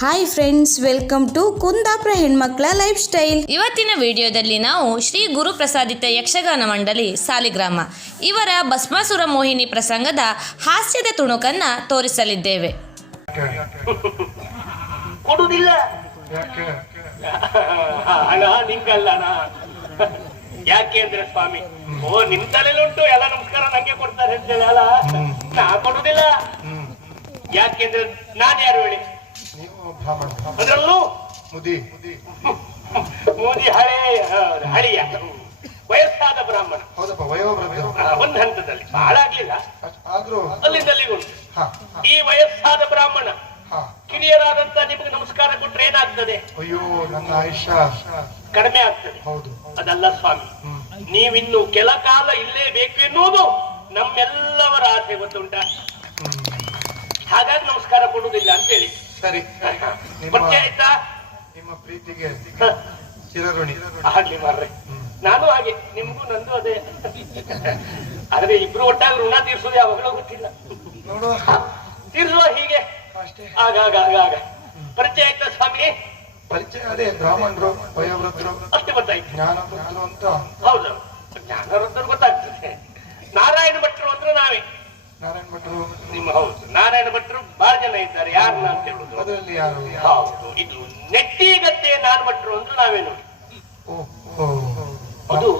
Hi friends welcome to Kundapura ಹೆಣ್ಮಕ್ಳ life style ಇವತ್ತಿನ ವಿಡಿಯೋದಲ್ಲಿ ನಾವು ಶ್ರೀ ಗುರುಪ್ರಸಾದಿತ ಯಕ್ಷಗಾನ ಮಂಡಳಿ ಸಾಲಿಗ್ರಾಮ. ಇವರ ಭಸ್ಮಾಸುರ ಮೋಹಿನಿ ಪ್ರಸಂಗದ ಹಾಸ್ಯದ ತುಣುಕನ್ನ ತೋರಿಸಲಿದ್ದೇವೆ. ಕೊಡುದಿಲ್ಲ ಯಾಕೆ ಹಣ ನಿಂಗಲ್ಲಣ ಯಾಕೆ ಅಂದ್ರೆ ಸ್ವಾಮಿ ಓ ನಿಮ್ ತಲೆಯಲ್ಲಿ ಎಲ್ಲ ನಮಸ್ಕಾರ ನಂಗೆ ಕೊಡ್ತಾರೆ ಅಂತ ಹೇಳಿ ಅಲ್ಲ ನಾ ಕೊಡುದಿಲ್ಲ ಯಾಕೆಂದ್ರೆ ನಾನು ಯಾರು ಹೇಳಿ? ಅದ್ರಲ್ಲೂ ಮುದಿ. ಮುದಿ ಹಳೆ ಹಳಿಯ ವಯಸ್ಸಾದ ಬ್ರಾಹ್ಮಣ. ಹೌದಪ್ಪ ಒಂದ್ ಹಂತದಲ್ಲಿ. ಬಹಳ ಆಗ್ಲಿಲ್ಲ. ಆದ್ರೂ ಅಲ್ಲಿಂದ ಅಲ್ಲಿಗೂ ಈ ವಯಸ್ಸಾದ ಬ್ರಾಹ್ಮಣ ಕಿರಿಯರಾದಂತ ನಿಮಗೆ ನಮಸ್ಕಾರ ಕೊಟ್ರೆ ಏನಾಗ್ತದೆ? ಅಯ್ಯೋ ನನ್ನ ಆಯುಷ್ಯ. ಕಡಿಮೆ ಆಗ್ತದೆ. ಹೌದು. ಅದಲ್ಲ ಸ್ವಾಮಿ ನೀವಿನ್ನು ಕೆಲ ಕಾಲ ಇಲ್ಲೇ ಬೇಕು ಎನ್ನುವುದು ನಮ್ಮೆಲ್ಲವರ ಆಸೆ ಗೊತ್ತುಂಟ? ಹಾಗಾಗಿ ನಮಸ್ಕಾರ ಕೊಡುವುದಿಲ್ಲ ಅಂತೇಳಿ. ಸರಿ ನಿಮ್ಮ ಪರಿಚಯ ಆಯ್ತಾ? ನಿಮ್ಮ ಪ್ರೀತಿಗೆ ಚಿರಋಣಿ. ಆಗ್ಲಿ ಮಾರ್ರೆ. ನಾನು ಹಾಗೆ ನಿಮ್ಗೂ ನಂದು ಅದೇ. ಆದ್ರೆ ಇಬ್ರು ಒಟ್ಟಾಗಿ ಋಣ ತೀರ್ಸೋದು ಯಾವಾಗಲೂ ಗೊತ್ತಿಲ್ಲ. ನೋಡುವ. ತೀರ್ಸುವ ಹೀಗೆ. ಅಷ್ಟೇ. ಆಗ ಆಗ ಆಗ ಆಗ. ಪರಿಚಯ ಆಯ್ತಾ ಸ್ವಾಮಿ? ಪರಿಚಯ ಅದೇ ಬ್ರಾಹ್ಮಣರು ವಯೋವೃದ್ಧರು. ಅಷ್ಟೇ ಗೊತ್ತಾಯ್ತು. ಜ್ಞಾನವೃದ್ಧರು ಅಂತ ಹೌದು. ಜ್ಞಾನವೃದ್ಧರು ಗೊತ್ತಾಗ್ತದೆ. ನಾರಾಯಣ ಭಟ್ರು ಅಂದ್ರೆ ನಾವೇ. ನಿಮ್ಮ ಹೌದು ನಾರಾಯಣ ಭಟ್ರು ಬಹಳ ಜನ ಇದ್ದಾರೆ ಯಾರು ಅಂತ ಹೇಳುದು ಅದರಲ್ಲಿ ಯಾರು? ಹೌದು ಇದು ನೆಟ್ಟಿಗದ್ದೆ ನಾನ್ ಭಟ್ರು ಅಂದ್ರೆ ನಾವೇ ನೋಡಿ ಅದು-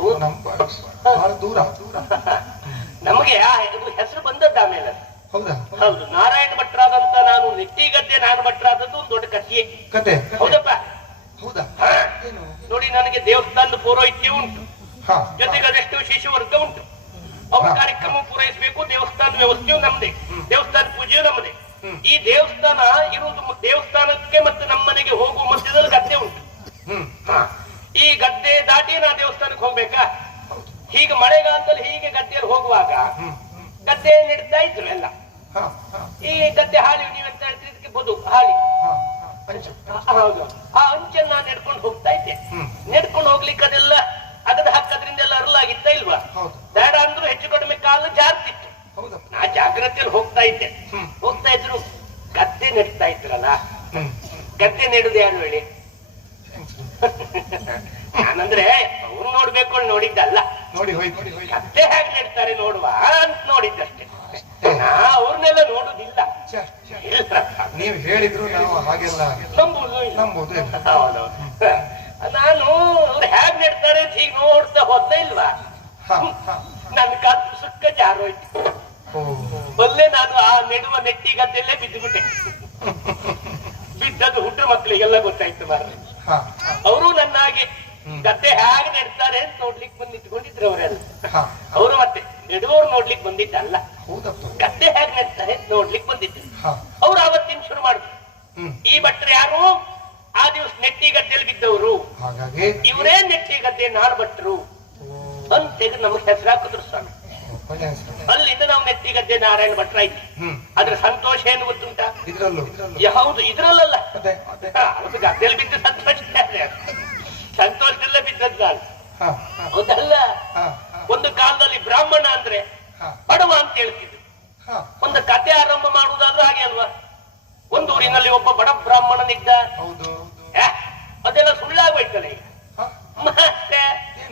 ಬಹಳ ದೂರ. ದೂರ ನಮಗೆ ಆ ಹೆಸರು ಬಂದದ್ದು ಆಮೇಲೆ. ಹೌದಾ? ಹೌದು ನಾರಾಯಣ ಭಟ್ರಾದಂತ ನಾನು ನೆಟ್ಟಿಗದ್ದೆ ನಾನು ಭಟ್ರಾದದ್ದು ಒಂದು ದೊಡ್ಡ ಕಥೆಯೇ. ಕತೆ? ಹೌದಪ್ಪ? ಹೌದಾ? ನೋಡಿ ನನಗೆ ದೇವಸ್ಥಾನದ ಪೌರೋಹಿತ್ಯ ಉಂಟು. ಜೊತೆಗೆ ಅದೆಷ್ಟು ಶಿಶುವರ್ಗ ಉಂಟು. ಅವ್ರ ಕಾರ್ಯಕ್ರಮ ಪೂರೈಸಬೇಕು ದೇವಸ್ಥಾನ ವ್ಯವಸ್ಥೆಯು ನಮ್ದೇ. ದೇವಸ್ಥಾನ ಪೂಜೆಯು ನಮ್ಮದೇ ಈ ದೇವಸ್ಥಾನ ಇರುವುದು ದೇವಸ್ಥಾನಕ್ಕೆ ಮತ್ತೆ ನಮ್ಮ ಮನೆಗೆ ಹೋಗುವ ಮಧ್ಯದಲ್ಲಿ ಗದ್ದೆ ಉಂಟು. ಈ ಗದ್ದೆ ದಾಟಿ ನಾ ದೇವಸ್ಥಾನಕ್ಕೆ ಹೋಗ್ಬೇಕಾ? ಹೀಗೆ ಮಳೆಗಾಲದಲ್ಲಿ ಹೀಗೆ ಗದ್ದೆಯಲ್ಲಿ ಹೋಗುವಾಗ ಗದ್ದೆ ನೆಡ್ತಾ ಇದ್ರು ಎಲ್ಲ. ಈ ಗದ್ದೆ ಹಾಲಿ ನೀವೆಂತ ಹೇಳ್ತಿದ್ದಕ್ಕೆ ಬದು ಹಾಳಿ. ಹಾ ಹಾ. ಪಂಚ ಆ, ಹೌದು. ಆ ಅಂಚನ್ನ ನಾನು ನೆಡ್ಕೊಂಡು ಹೋಗ್ತಾ ಇದ್ದೆ. ನೆಡ್ಕೊಂಡು ಹೋಗ್ಲಿಕ್ಕೆ ಅದೆಲ್ಲ ಅಗದ ಹಾಕೋದ್ರಿಂದ ಎಲ್ಲ ಅರಲಾಗಿತ್ತ ಇಲ್ವಾ? ಬೇಡ ಅಂದ್ರೂ ಹೆಚ್ಚು ಕಡಿಮೆ ಕಾಲು ಜಾರ್ತಿತ್ತು ನಾ ಜಾಗ್ರತೆಯಲ್ಲಿ ಹೋಗ್ತಾ ಇದ್ದೆ. ಹೋಗ್ತಾ ಇದ್ರು ಗದ್ದೆ ನೆಡ್ತಾ ಇದ್ರಲ್ಲ? ಗದ್ದೆ ನೆಡುದು ಯಾರು ಹೇಳಿ. ನಾನಂದ್ರೆ ಅವ್ರು ನೋಡ್ಬೇಕು ನೋಡಿದ್ದಲ್ಲ. ನೋಡಿ ಗದ್ದೆ ಹೇಗೆ ನೆಡ್ತಾರೆ ನೋಡುವ ಅಂತ ನೋಡಿದ್ದಷ್ಟೇ. ನಾ ಅವ್ರನ್ನೆಲ್ಲ ನೋಡುದಿಲ್ಲ. ನೀವು ಹೇಳಿದ್ರು ನಾವು ಹಾಗೆಲ್ಲ ನಂಬುದು ನಾನು ಅವ್ರು ಹೇಗ್ ನೆಡ್ತಾರೆ ಅಂತ ಹೀಗೆ ನೋಡ್ತಾ ಹೋದ್ತಾ ಇಲ್ವಾ? ನನ್ನ ಕಾಲು ಸುಕ್ಕ ಜಾರೋಯ್ತು ಬಲ್ಲೆ ನಾನು ಆ ನೆಡುವ ನೆಟ್ಟಿ ಗದ್ದೆಲ್ಲೇ ಬಿದ್ದುಬಿಟ್ಟೆ. ಬಿದ್ದದ್ದು ಹುಟ್ಟು ಮಕ್ಕಳಿಗೆಲ್ಲ ಗೊತ್ತಾಯ್ತು ಮಾರ್ರೆ. ಅವರು ನನ್ನ ಹಾಗೆ ಗದ್ದೆ ಹೇಗೆ ನೆಡ್ತಾರೆ ಅಂತ ನೋಡ್ಲಿಕ್ಕೆ ಬಂದು ನಿಂತ್ಕೊಂಡಿದ್ರು ಅವರೆಲ್ಲ ಅವರು ಮತ್ತೆ ನೆಡುವವ್ರು ನೋಡ್ಲಿಕ್ಕೆ ಬಂದಿದ್ದಲ್ಲ. ಗದ್ದೆ ಹೇಗೆ ನೆಡ್ತಾರೆ ನೋಡ್ಲಿಕ್ಕೆ ಬಂದಿದ್ದೆ. ಅವ್ರು ಅವತ್ತಿನ ಶುರು ಮಾಡಿದ್ರು. ಈ ಭಟ್ರು ಯಾರು? ಆ ದಿವಸ ನೆಟ್ಟಿ ಗದ್ದೆಯಲ್ಲಿ ಬಿದ್ದವರು ಇವರೇ ನೆಟ್ಟಿ ಗದ್ದೆ ನಾನ್ ಭಟ್ರು. ಅಂತ ತೆಗೆದು ನಮಗೆ ಹೆಸರು ಹಾಕಿದ್ರು ಸ್ವಾಮಿ. ಅಲ್ಲಿಂದ ನಾವು ನೆಟ್ಟಿ ಗದ್ದೆ ನಾರಾಯಣ ಭಟ್ರಾಯ್ತು ಅದ್ರ ಸಂತೋಷ ಏನು ಗೊತ್ತುಂಟ? ಹೌದು ಯಾವುದು ಇದ್ರಲ್ಲಲ್ಲ ಗದ್ದೆಯಲ್ಲಿ ಬಿದ್ದು ಸಂತೋಷ ಸಂತೋಷದಲ್ಲ ಬಿದ್ದದ್ದು ನಾನು ಹೌದಲ್ಲ? ಒಂದು ಕಾಲದಲ್ಲಿ ಬ್ರಾಹ್ಮಣ ಅಂದ್ರೆ ಬಡವ ಅಂತ ಹೇಳ್ತಿದ್ರು. ಒಂದು ಕತೆ ಆರಂಭ ಮಾಡುವುದಾದ್ರೂ ಹಾಗೆ ಅಲ್ವಾ? ಒಂದು ಊರಿನಲ್ಲಿ ಒಬ್ಬ ಬಡ ಬ್ರಾಹ್ಮಣನಿದ್ದ. ಅದೆಲ್ಲ ಸುಳ್ಳಾಗೋಯ್ತಲ್ಲ ಈಗ. ಮತ್ತೆ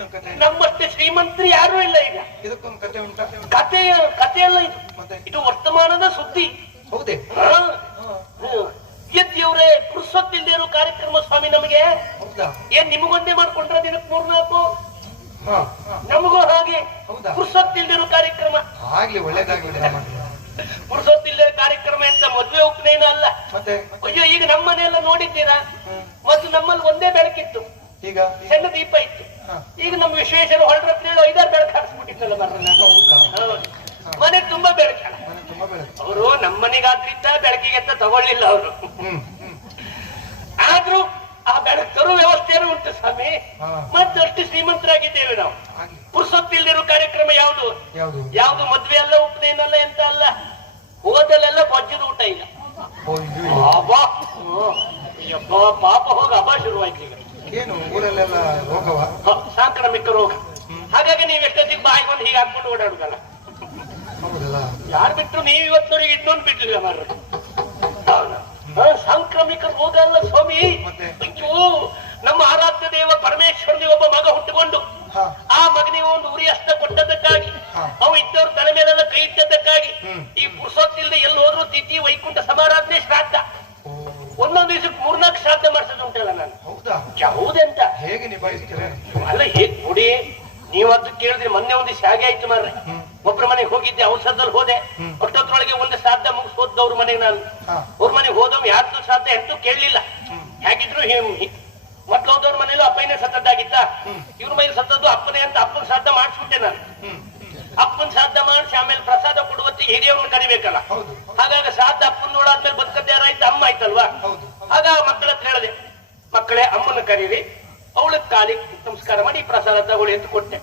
ಕತೆ ನಮ್ಮಷ್ಟೇ ಶ್ರೀಮಂತರು ಯಾರು ಇಲ್ಲ ಈಗ. ಇದಕ್ಕೊಂದು ಕತೆ ಉಂಟಾ? ಕತೆ ಕಥೆಯಲ್ಲ ಇದು. ಮತ್ತೆ? ಇದು ವರ್ತಮಾನದ ಸುದ್ದಿ. ಹೌದೇ? ಹ್ಮ್. ಇರೋ ಕಾರ್ಯಕ್ರಮ ಸ್ವಾಮಿ ನಮಗೆ? ಹೌದಾ? ಏನ್ ನಿಮಗೊಂದೇ ಮಾಡ್ಕೊಂಡ್ರ ದಿನಕ್ಕೆ ಮೂರ್ನಾಲ್ಕು? ನಮಗೂ ಹಾಗೆ. ಹೌದಾ? ಇರೋ ಕಾರ್ಯಕ್ರಮ. ಆಗ್ಲಿ ಒಳ್ಳೇದಾಗ್ಲಿ ಕಾರ್ಯಕ್ರಮ ಎಂತ ಮದ್ವೆ ಉಪನಯನ ಅಲ್ಲ. ಮತ್ತೆ? ಅಯ್ಯೋ ಈಗ ನಮ್ಮನೆಲ್ಲ ನೋಡಿದ್ದೀರಾ? ಮತ್ತು ಮೊದ್ಲು ನಮ್ಮಲ್ಲಿ ಒಂದೇ ಬೆಳಕಿತ್ತು. ಈಗ? ಸಣ್ಣ ದೀಪ ಇತ್ತು. ಈಗ ನಮ್ಮ ವಿಶ್ವೇಶ್ವರ ಹೊರಡ್ರ ಹೇಳು ಐದಾರು ಬೆಳಕು ಹೌದಾ? ಮನೆ ತುಂಬಾ ಬೆಳಕ ಅವರು ನಮ್ಮನೆಗಾದ್ರಿಂದ ಬೆಳಕಿಗೆ ಅಂತ ತಗೊಳ್ಳಿಲ್ಲ ಅವರು. ಆದ್ರೂ ಆ ಬೆಳಕು ತರುವ ವ್ಯವಸ್ಥೆಯನ್ನು ಉಂಟು ಸ್ವಾಮಿ. ಮತ್ತಷ್ಟು ಶ್ರೀಮಂತರಾಗಿದ್ದೇವೆ ನಾವು. ಪುರ್ಸೊತ್ತಿಲ್ದಿರೋ ಕಾರ್ಯಕ್ರಮ ಯಾವುದು? ಯಾವುದು? ಮದ್ವೆ ಅಲ್ಲ ಉಪನಯನ ಅಲ್ಲ ಎಂತ ಅಲ್ಲ? ಹೋದಲ್ಲೆಲ್ಲ ಬಜ್ಜದ ಊಟ ಯಬ್ಬಾ, ಪಾಪ ಹೋಗ ಹಬ್ಬ ಶುರುವಾಯ್ತು ಈಗ. ಏನು ಊರಲ್ಲೆಲ್ಲ ರೋಗವ? ಸಾಂಕ್ರಾಮಿಕ ರೋಗ. ಹಾಗಾಗಿ ನೀವ್ ಎಷ್ಟೊತ್ತಿಗೆ ಬಾಯಿ ಬಂದು ಹೀಗೆ ಹಾಕ್ಬಿಟ್ಟು ಓಡಾಡುದಲ್ಲ? ಹೌದಲ್ಲ. ಯಾರು ಬಿಟ್ಟರು ನೀವು ಇವತ್ತಿನವರೆಗೆ ಇನ್ನೊಂದು ಬಿಟ್ಟಿಲ್ಲ ಮಾರ್ರೆ. ಸಾಂಕ್ರಾಮಿಕ ರೋಗ ಅಲ್ಲ ಸ್ವಾಮಿ? ಅಯ್ಯೋ ನಮ್ಮ ಆರಾಧ್ಯ ದೇವ ಪರಮೇಶ್ವರನಿಗೆ ಒಬ್ಬ ಮಗ ಹುಟ್ಟುಕೊಂಡು ಆ ಮಗನಿಗೆ ಒಂದು ಉರಿ ಅಷ್ಟ ಕೊಟ್ಟದಕ್ಕಾಗಿ ಅವು ಇದ್ದವ್ರ ತಲೆ ಮೇಲೆಲ್ಲ ಕೈ ಇಟ್ಟದಕ್ಕಾಗಿ ಈ ಪುರುಷೋತ್ತಿಲ್ದೆ ಎಲ್ಲಿ ಹೋದ್ರು ತಿಥಿ ವೈಕುಂಠ ಸಮಾರಾಧನೆ ಶ್ರಾದ್ದ. ಒಂದೊಂದು ದಿವಸಕ್ಕೆ ಮೂರ್ನಾಲ್ಕು ಶ್ರಾದ್ದ ಮಾಡಿಸೋದು ಉಂಟಲ್ಲ ನಾನು. ಹೌದಾ ಯಾವುದೆಂತ ಹೇಗೆ ನಿಭಾಯಿಸ್ತೀರ? ಅಲ್ಲ ಹೇಗ್ ನೋಡಿ ನೀವದ್ದು ಕೇಳಿದ್ರೆ ಮೊನ್ನೆ ಒಂದು ಶಾಗೆ ಆಯ್ತು ಮಾರ್ರೆ. ಒಬ್ಬರ ಒಬ್ರ ಮನೆಗೆ ಹೋಗಿದ್ದೆ ಔಷಧದಲ್ಲಿ ಹೋದೆ. ಒಟ್ಟೊತ್ತರೊಳಗೆ ಒಂದು ಶ್ರಾದ್ದ ಮುಗಿಸ್ ಅವ್ರ ಮನೆಗೆ ನಾನು. ಅವ್ರ ಮನೆಗೆ ಹೋದವ್ ಯಾರ್ದು ಸಾಧ್ಯ ಎಂತೂ ಕೇಳಲಿಲ್ಲ. ಹೇಗಿದ್ರು ಮೊದ್ಲು ಹೋದವ್ರ ಮನೇಲೂ ಅಪ್ಪನೇ ಸತ್ತದ್ದಾಗಿತ್ತ? ಇವ್ರ ಮನೇಲಿ ಸತ್ತದ್ದು ಅಪ್ಪನೇ ಅಂತ ಅಪ್ಪನ ಸಾಧ್ಯ ಮಾಡಿಸ್ಬಿಟ್ಟೆ ನಾನು. ಅಪ್ಪನ ಸಾಧ್ಯ ಮಾಡಿಸಿ ಆಮೇಲೆ ಪ್ರಸಾದ ಕೊಡುವತ್ತಿ ಹಿರಿಯವ್ರನ್ನ ಕರಿಬೇಕಲ್ಲ. ಹಾಗಾಗಿ ಶ್ರಾದ್ದ ಅಪ್ಪನ ನೋಡಾದ್ಮೇಲೆ ಬದುಕದ್ದು ಯಾರಾಯ್ತು ಅಮ್ಮ ಆಯ್ತಲ್ವಾ. ಆಗ ಮಕ್ಕಳ ಹತ್ರ ಹೇಳಿದೆ ಮಕ್ಕಳೇ ಅಮ್ಮನ ಕರೀರಿ. ಅವಳ ಕಾಲಿ ನಮಸ್ಕಾರ ಮಾಡಿ ಪ್ರಸಾದ ತಗೊಳ್ಳಿ ಅಂತ ಕೊಟ್ಟೆ.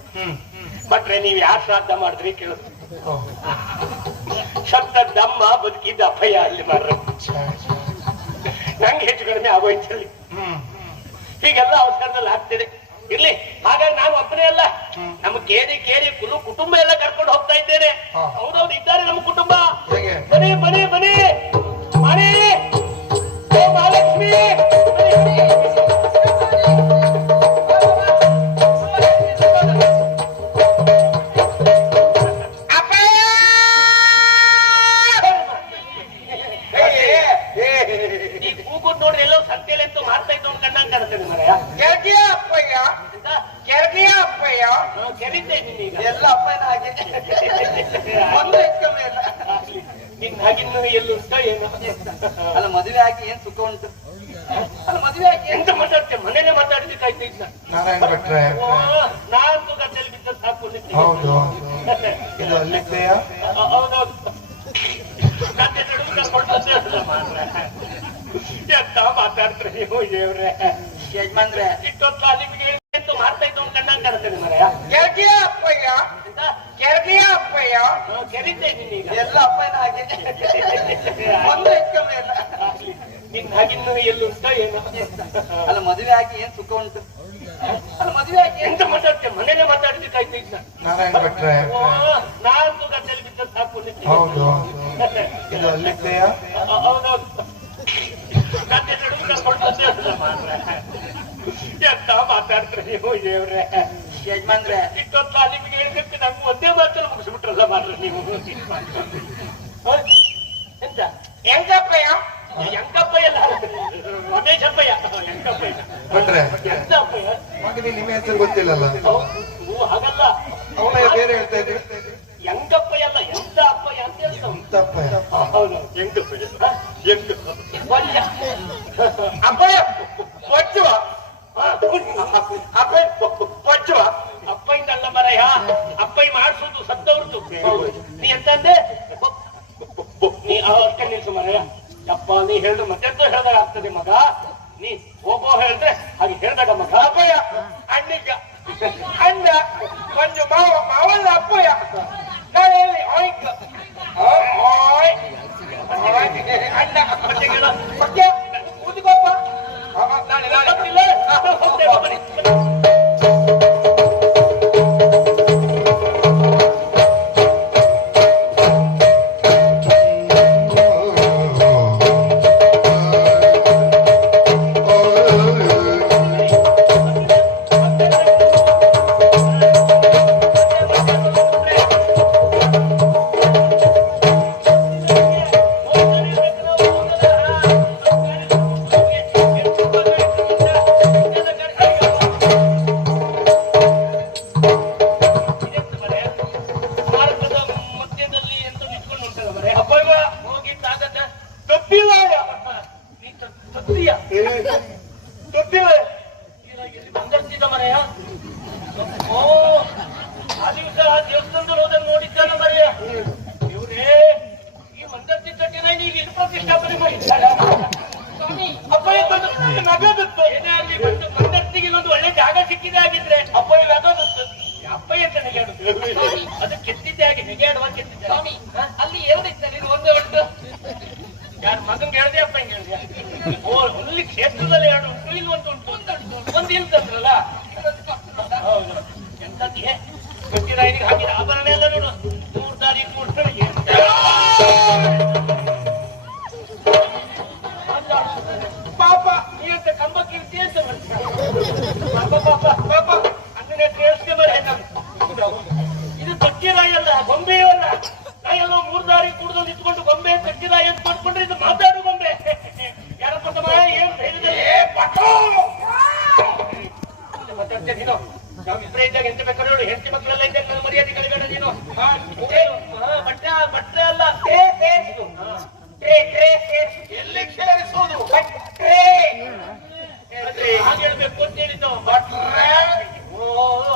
ಭಟ್ರೆ ನೀವ್ ಯಾರು ಶ್ರಾದ್ದ ಮಾಡಿದ್ರಿ ಕೇಳಿದ್ರು ಶಬ್ದ ದಮ್ಮ ಬದುಕಿದ್ದ ಅಭಯ ಅಲ್ಲಿ ಮಾಡ್ರ. ನಂಗೆ ಹೆಚ್ಚು ಕಡಿಮೆ ಆಗೋಯ್ತು ಅಲ್ಲಿ. ಹ್ಮ್ ಹೀಗೆಲ್ಲ ಅವಸರದಲ್ಲಿ ಆಗ್ತಿದೆ. ಇರ್ಲಿ ಹಾಗಾಗಿ ನಾನು ಒಬ್ಬನೇ ಅಲ್ಲ. ನಮ್ಮ ಕೇರಿ ಕೇರಿ ಕುಲು ಕುಟುಂಬ ಎಲ್ಲ ಕರ್ಕೊಂಡು ಹೋಗ್ತಾ ಇದ್ದೇನೆ. ಹೌದೌದು ಇದ್ದಾರೆ ನಮ್ಮ ಕುಟುಂಬ? ಬನ್ನಿ ಬನ್ನಿ ಬನ್ನಿ. ಎಲ್ಲ ಅಪ್ಪನ ಹಾಗೆ. ಒಂದು ಹೆಚ್ಚು ಇಲ್ಲ. ನಿನ್ ಹಾಗಿನ್ನು ಎಲ್ಲುಂಟೋ ಏನೋ? ಅಲ್ಲ ಮದುವೆ ಆಗಿ ಏನ್ ಸುಖ ಉಂಟು? ಅಲ್ಲ ಮದುವೆ ಆಗಿ ಎಂತ ಮಾತಾಡ್ತೇವೆ ಮನೇಲೆ ಮಾತಾಡ್ಲಿಕ್ಕಾಯ್ತು ಈಗ ನಾರಾಯಣ ಭಟ್ರೆ. ನಾಲ್ಕು ಗಂಟೆಲಿ ಬಿದ್ದ ಸಾಕು ಹೌದು ಇದು ಅಲ್ಲಿದ್ದೆಯ ಹೌ- ಹೌದೌದು. ಗಂಟೆ ನಡುವೆ ಕರ್ಕೊಂಡು ಬಂದೆ ಅಲ್ಲ ಮಾರ್ರೆ. ಎಂತ ಮಾತಾಡ್ತಾರೆ ನೀವು ದೇವ್ರೆ? ಯಜಮಾನ್ರೆ. ಇಷ್ಟೊತ್ತು ನಿಮ್ಗೆ ಎಂತ ಮಾಡ್ತಾ ಇದ್ದು ಅಂತ ಕಾಣ್ತದೆ ಮರೆಯ ಅಪ್ಪಯ್ಯ. ಕೆಳಗಿಯ ಅಪ್ಪಯ್ಯ. ಕೆರಿದ್ದೆ ಎಲ್ಲ ಅಪ್ಪನ ಹಾಗೆ. ಒಂದು ಹೆಚ್ಚು ಕಮ್ಮಿ ಇಲ್ಲ. ನಿನ್ ಹಾಗಿನ್ನು ಎಲ್ಲುಂಟೋ ಏನೋ? ಅಲ್ಲ ಮದುವೆ ಆಗಿ ಏನ್ ಸುಖ ಉಂಟು? ಅಲ್ಲ ಮದುವೆ ಆಗಿ ಎಂತ ಮಾತಾಡ್ತೇವೆ ಮನೇನೆ ಮಾತಾಡ್ಬೇಕಾಯ್ತು ಈಗ ನಾರಾಯಣ ಭಟ್ರೆ. ನಾಲ್ಕು ಗಂಟೆಲಿ ಬಿದ್ದ ಸಾಕು. ಹೌದು. ಇದು ಅಲ್ಲಿದ್ದೆಯ ಹೌ- ಹೌದೌದು. ಗಂಟೆ ನಡುವೆ ಮಾರ್ರೆ. ಎಂತ ಮಾತಾಡ್ತಾರೆ ನೀವು ದೇವ್ರೆ? ಯಜಮಾನ್ರೆ. ಇಷ್ಟೊತ್ತ ನಿಮ್ಗೆ ಹೇಳ್ಬೇಕು ನಂಗೆ ಒಂದೇ ಮಾತಲ್ಲಿ ಮುಗಿಸ್ಬಿಟ್ರಲ್ಲ ಮಾತ್ರ ನೀವು? ಎಂತ? ಹೆಂಗಪ್ಪಯ್ಯ? ಹೆಂಗಪ್ಪಯ್ಯ ಅಲ್ಲ. ರಮೇಶಪ್ಪಯ್ಯ ಭಟ್ರೆ. ಮಗನಿಗೆ ನಿಮ್ಮ ಹೆಸರು ಗೊತ್ತಿಲ್ಲಲ್ಲ? ಓ ಹಾಗಲ್ಲ. ಅವನ ಬೇರೆ ಹೇಳ್ತಾ ಇದ್ರು. ಅಲ್ಲ ಎಂತ ಅಪ್ಪಯ್ಯ ಅಂತ ಹೇಳ್ತಾವ ಎಂತಪ್ಪಯ್ಯ? ಹೌದು ಹೆಂಗಪ್ಪಯ್ಯ. ಹೆಂಗ. ಅಪ್ಪಯ್ಯ. anda wanda bawa. ತಾಗದ ತಪ್ಪಿಲ್ಲ ನೀ ತ- ತಪ್ಪಿಯ ತಪ್ಪಿಲ್ಲ ಎಲ್ಲಿ ಬಂದಿರ್ತಿದ್ದ ಮರೆಯ ಓ ಆ ದಿವಸ ಆ ದೇವಸ್ಥಾನದಲ್ಲಿ ಹೋದಲ್ಲಿ ನೋಡಿದ್ದಲ್ಲ ಮರೆಯ ಇವ್ರೇ ಈ ಮಂದರ್ತಿ ತಟ್ಟಿನ ಈಗ ಇದು ಪ್ರತಿಷ್ಠಾಪನೆ ಮಾಡಿದ್ದಾರೆ ಅಪ್ಪಯ್ಯ ಬಂದು ನಗದತ್ತು ಏನೇ ಅಲ್ಲಿ ಬಂದು ಮಂದರ್ತಿಗೆ ಒಂದು ಒಳ್ಳೆ ಜಾಗ ಸಿಕ್ಕಿದೆ ಆಗಿದ್ರೆ ಅಪ್ಪಯ್ಯ ನಗದತ್ತು ಅಪ್ಪಯ್ಯ ಅಂತ ನೆಗೆಯಾಡುದು ಅದು ಕೆತ್ತಿದ್ದೆ ಹಾಗೆ ನೆಗೆಯಾಡುವ ಕೆತ್ತಿದ್ದೆ ಕೇಳ್ಬೇಕು ಅಂತ ಹೇಳಿದ್ದು. ಓ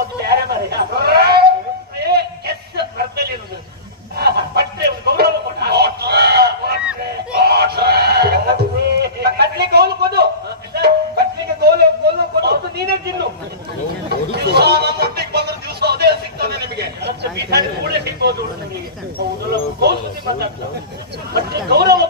ಅದು ಬೇರೆ ಮರೆಯ ಎಸ್ ಕಟ್ಲಿ ಗೌಲು ಕೊಡು. ಕಟ್ಲಿಗೆ ಗೌಲು ಗೌಲು ಕೊಡು. ನೀನೇ ತಿನ್ನು. ಮುಟ್ಟಿಗೆ ಬಂದ್ರೆ ದಿವಸ ಅದೇ ಸಿಗ್ತದೆ ನಿಮಗೆ. ಗೌರವ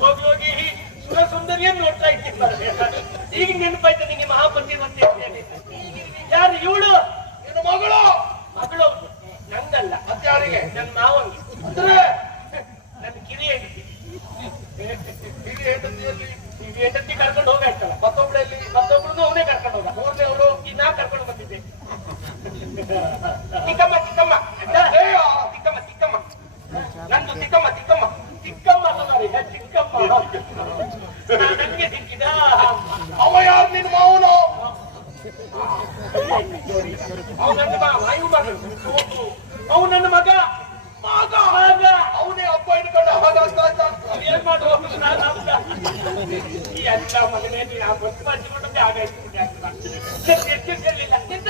ಹೋಗಿ ಹೋಗಿ ಸುರ ಸುಂದರಿಯನ್ನು ನೋಡ್ತಾ ಇದ್ದೀನಿ ಈಗ ನೆನಪಾಯ್ತು ನಿಂಗೆ ಮಹಾಪತಿ ಮತ್ತೆ ಯಾರು ಇವಳು ನಿನ್ನ ಮಗಳು ಮಗಳು ನಂಗಲ್ಲ ಮತ್ತೆ ಯಾರಿಗೆ ನನ್ನ ಮಾವಂಗಿ ಅಂದ್ರೆ ನನ್ನ ಕಿರಿಯ ಹೆಂಡತಿ ಹಿರಿಯ ಹೆಂಡತಿಯಲ್ಲಿ ಈಗ ಹೆಂಡತಿ ಕರ್ಕೊಂಡು ಹೋಗಾಯ್ತಲ್ಲ ಮತ್ತೊಬ್ಬಳಲ್ಲಿ ಮತ್ತೊಬ್ರು ಅವನೇ ಕರ್ಕೊಂಡು ಹೋಗ ಮೂರನೇವರು ಈಗ ನಾ ಕರ್ಕೊಂಡು ಬಂದಿದ್ದೆ ಚಿಕ್ಕಮ್ಮ ಚಿಕ್ಕಮ್ಮ ಏಯ, ಚಿಕ್ಕಮ್ಮ ಚಿಕ್ಕಮ್ಮ ನಂದು ಚಿಕ್ಕಮ್ಮ ಚಿಕ್ಕಮ್ಮ ಚಿಕ್ಕಮ್ಮ ಅಲ್ಲ ಮಾರ್ರೆ, ಚಿಕ್ಕಮ್ಮ ನಾ- ನನ್ಗೆ ಸಿಕ್ಕಿದ ಅವ ಯಾರು ನಿನ್ನ ಮಾವನು ಅವ್ನು ನನ್ನ ಮಗ ವಾಯು ಮಗಳು ಅವ್ನು ನನ್ನ ಮಗ ಮಗ ಮಗ ಅವನೇ ಹಬ್ಬ ಹಿಡ್ಕೊಂಡು ಹಾಗಾಗ್ತಾ ಇದ್ದಾನೆ. ಅವ್ನು ಏನ್ ಮಾಡು ನಾನು ಹೌದ? ಈ ಅಲ್ಲ ಮಗನೇ ನೀನು ಆ ಬಸ್ ಮಾಡಿಕೊಂಡಂತೆ ಆಗಾಯ್ತು ಎಚ್ಚರಿಸಲಿಲ್ಲ ನಿಂದ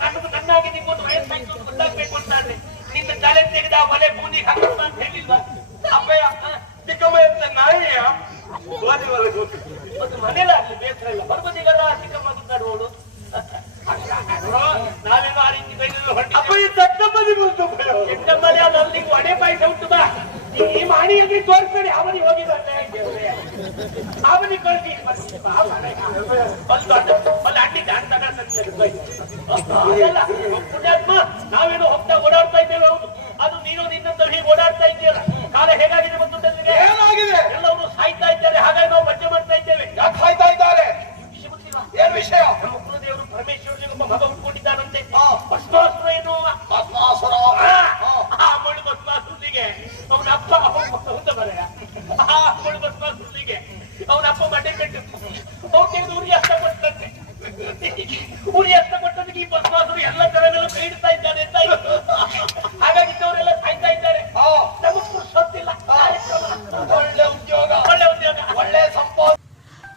ನಿನ್ ಕಣ್ಣಾಗಿ ನಿಮ್ಮೊಂದು ವಯಸ್ಸಾಯ್ತು ಗೊತ್ತಾಗ್ಬೇಕು ಅಂತ ಅಂದ್ರೆ ನಿನ್ನ ತಲೆ ತೆಗೆದ ಮಲೆ ಬೂದಿಗೆ ಹಾಕೋಣ ಅಂತ ಹೇಳಿಲ್ವಾ? ಅಪ್ಪಯ್ಯ ಚಿಕ್ಕಮ್ಮ ಅಂತ ನಾಯಿಯ? ಗೋಧಿ ಒಳಗೆ ಅದು ಮನೇಲಾಗ್ಲಿ ಬೇಸರ ಇಲ್ಲ. ಬರ್ಬೋದೀಗಲ್ಲ ಚಿಕ್ಕಮ್ಮ ದುಡ್ಡಾಡುವವಳು ನಾನೇನೋ ಆ ರೀತಿ ಬೈದ್ರೆ ಅಪ್ಪ ಈ ತಕ್ಕಮ್ಮದಿ ಬಂತು ಚಿಕ್ಕಮ್ಮದಿ ಅದು ಅಲ್ಲಿ ಒಡೆ ಪಾಯಸ ಉಂಟು ಬಾ. ಈ ತೋರಿಸ್ಬೇಡಿ ಅವನಿಗೆ ಹೋಗಿ ಬಂದೆ ಅವನಿಗೆ ಕಳಿಸಿ ಒಂದು ದೊಡ್ಡ ಒಂದು ಅಂಡಿ ದಾನ್ ಅದಲ್ಲ ಪುಣ್ಯಾತ್ಮ ನಾವೇನೋ ಹೋಗ್ತಾ ಓಡಾಡ್ತಾ ಇದ್ದೇವೆ ಹೌದು. ಅದು ನೀನು ನಿನ್ನಂತ ಹೀಗೆ ಓಡಾಡ್ತಾ ಇದ್ದೀಯಲ್ಲ. ಕಾಲ ಹೇಗಾಗಿದೆ ನಿನಗೆ ಏನಾಗಿದೆ ಎಲ್ಲವರು ಸಾಯ್ತಾ ಇದ್ದಾರೆ ಹಾಗಾಗಿ ನಾವು ಮಜ್ಜೆ ಮಾಡ್ತಾ ಇದ್ದೇವೆ. ಯಾಕೆ ಸಾಯ್ತಾ ಇದ್ದಾರೆ? ಏನ್ ವಿಷಯ? ನಮ್ಮ ಕುಲದೇವರು ಪರಮೇಶ್ವರನಿಗೆ ಒಬ್ಬ ಮಗ ಹಾ. ಭಸ್ಮಾಸುರ ಏನು ಭಸ್ಮಾಸುರ ಆ. ಆ ಮುಳು ಭಸ್ಮಾಸುರನಿಗೆ ಅವನ ಅಪ್ಪ ಅಂತ ಬರೆಯ ಆ ಮುಳು ಭಸ್ಮಾಸುರನಿಗೆ ಅವನ ಅಪ್ಪ ಮನೆ ಕಟ್ಟು. ಅಷ್ಟ